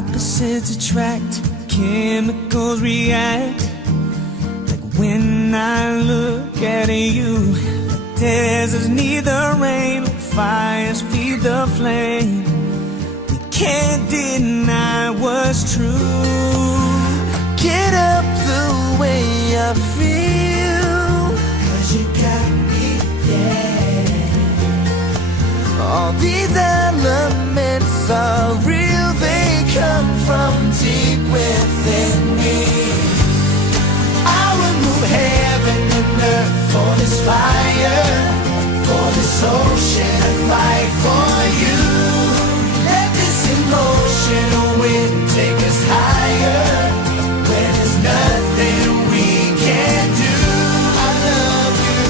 opposites attract, chemicals react. Like when I look at you, the deserts need the rain, fires feed the flame. We can't deny what's true. Get up the way I feel, 'cause you got me, yeah. All these elements are real, they come from deep within me. I would move heaven and earth for this fire, for this ocean and fight for you. Let this emotional wind take us higher, where there's nothing we can't do. I love you,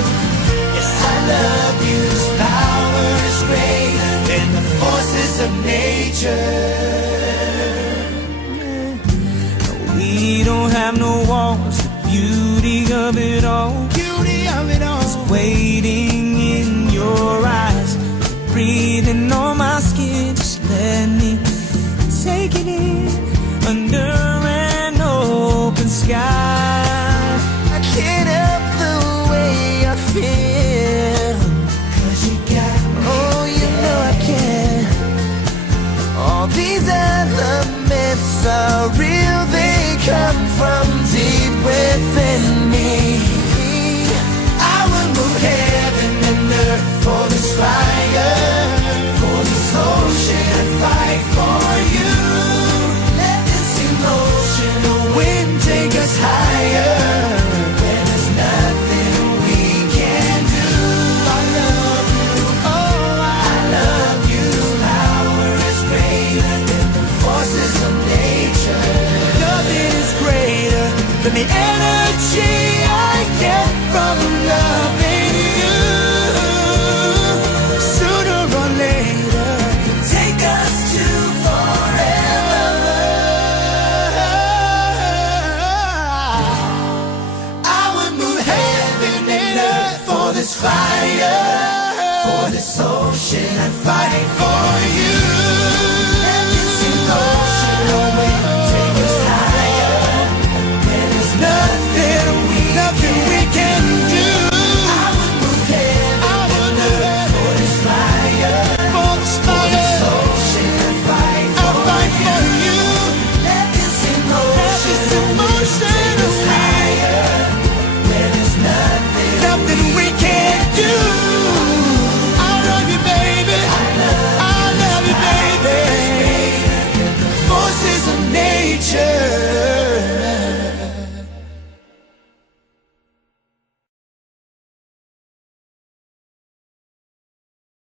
yes I love you. This power is greater than the forces of nature. We don't have no walls, the beauty of it all, is waiting in your eyes, breathing on my skin. Just let me take it in under an open sky. I can't help the way I feel, 'cause you got me. Oh, you know I can. All these elements are real, they come from deep within me. I would move heaven and earth for this fire, for this ocean and fight for you. Let this emotional wind take us higher, where there's nothing we can do. I love you, oh I love you. This power is greater than the forces of nature. Nothing is greater than the energy I get from loving you. Sooner or later, take us to forever. I would move heaven and earth for this fire, for this ocean and fight for you.